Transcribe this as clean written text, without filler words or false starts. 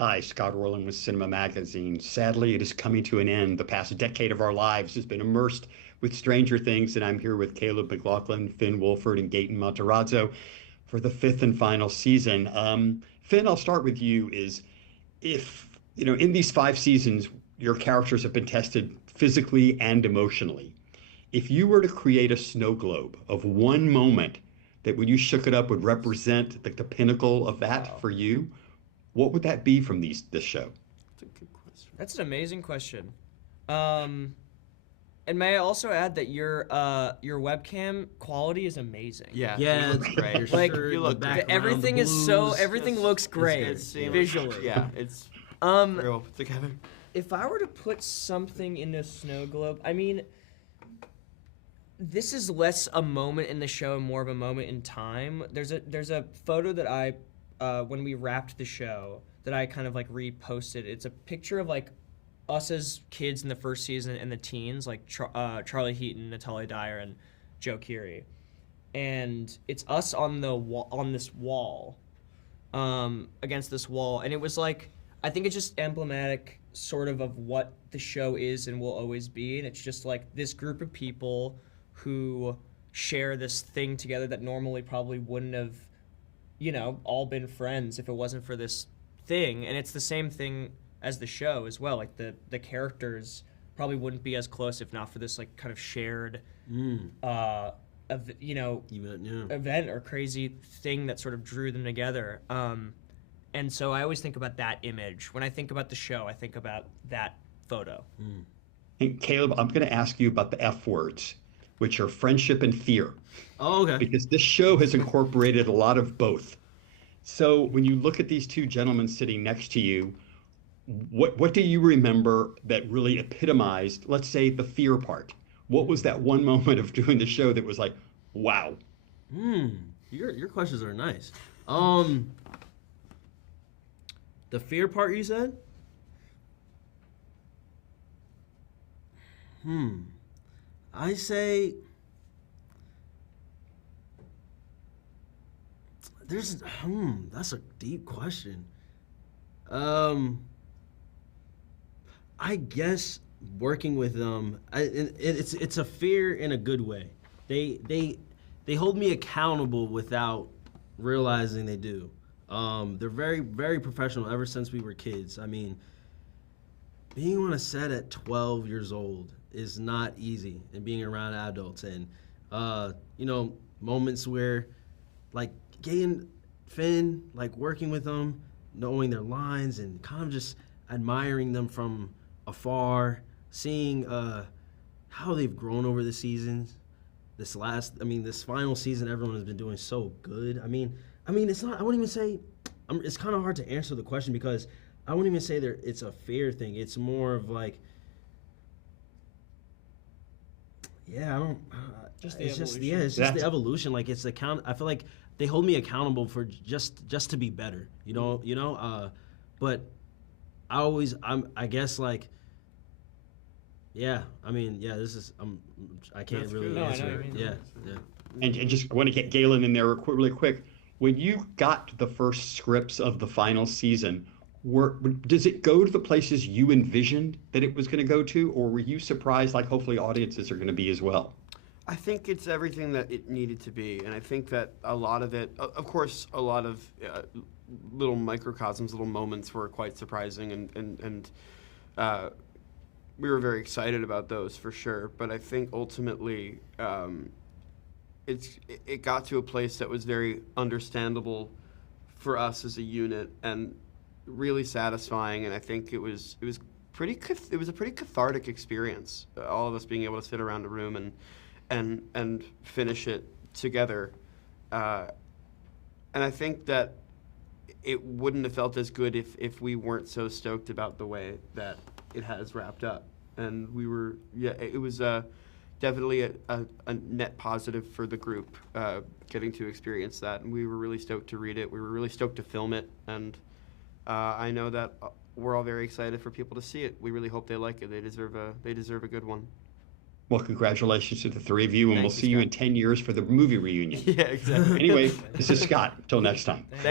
Hi, Scott Orland with Cinema Magazine. Sadly, it is coming to an end. The past decade of our lives has been immersed with Stranger Things, and I'm here with Caleb McLaughlin, Finn Wolfhard, and Gaten Matarazzo for the fifth and final season. Finn, I'll start with you. If, in these five seasons, your characters have been tested physically and emotionally. If you were to create a snow globe of one moment that when you shook it up would represent the pinnacle of that Wow. for you, what would that be from this show? That's a good question. That's an amazing question. Um, and may I also add that your webcam quality is amazing. Yeah, Yeah, you look it's great. your Like, shirt, you look the great. background, Everything the is so blues. everything looks great It's seamless. visually. Yeah, it's Um, very well put together. if I were to put something in a snow globe, I mean, this is less a moment in the show and more of a moment in time. There's a photo that I when we wrapped the show that I kind of like reposted. It's a picture of like us as kids in the first season and the teens, like Charlie Heaton, Natalia Dyer, and Joe Keery, and it's us on the on this wall, against this wall, and it was like I think it's just emblematic, sort of what the show is and will always be, and it's just like this group of people who share this thing together that normally probably wouldn't have, all been friends if it wasn't for this thing. And it's the same thing as the show as well. Like the characters probably wouldn't be as close if not for this like kind of shared, event or crazy thing that sort of drew them together. And so I always think about that image when I think about the show. I think about that photo. And Caleb, I'm going to ask you about the F words, which are friendship and fear, Oh, okay. because this show has incorporated a lot of both. So when you look at these two gentlemen sitting next to you, what do you remember that really epitomized, let's say, the fear part? What was that one moment of doing the show that was like, wow? Your questions are nice. The fear part you said? I say there's that's a deep question. I guess working with them, it's a fear in a good way. They hold me accountable without realizing they do. They're very, very professional ever since we were kids. I mean, being on a set at 12 years old is not easy, and being around adults and moments where like getting Finn, like working with them, knowing their lines and kind of just admiring them from afar, seeing how they've grown over the seasons. This final season, everyone has been doing so good. I mean, it's not. I wouldn't even say. It's kind of hard to answer the question because I wouldn't even say it's a fear thing. It's more of like, yeah, I don't. Just the it's evolution. just the evolution. Like it's I feel like they hold me accountable for just to be better. But I guess like. Yeah, this is I can't That's really good. No, I know answer what it. you mean. Yeah. And just I want to get Galen in there really quick. When you got the first scripts of the final season, does it go to the places you envisioned that it was going to go to, or were you surprised, like hopefully audiences are going to be as well? I think it's everything that it needed to be, and I think that a lot of it, of course, a lot of little microcosms, little moments were quite surprising, and we were very excited about those for sure. But I think ultimately, it got to a place that was very understandable for us as a unit and really satisfying. And I think it was a pretty cathartic experience. All of us being able to sit around a room and finish it together. And I think that it wouldn't have felt as good if we weren't so stoked about the way that it has wrapped up. And it was definitely a net positive for the group, getting to experience that. And we were really stoked to read it. We were really stoked to film it. And I know that we're all very excited for people to see it. We really hope they like it. They deserve a good one. Well, congratulations to the three of you, and we'll Thank you, see you in Scott. 10 years for the movie reunion. Yeah, exactly. Anyway, this is Scott. Until next time. Thank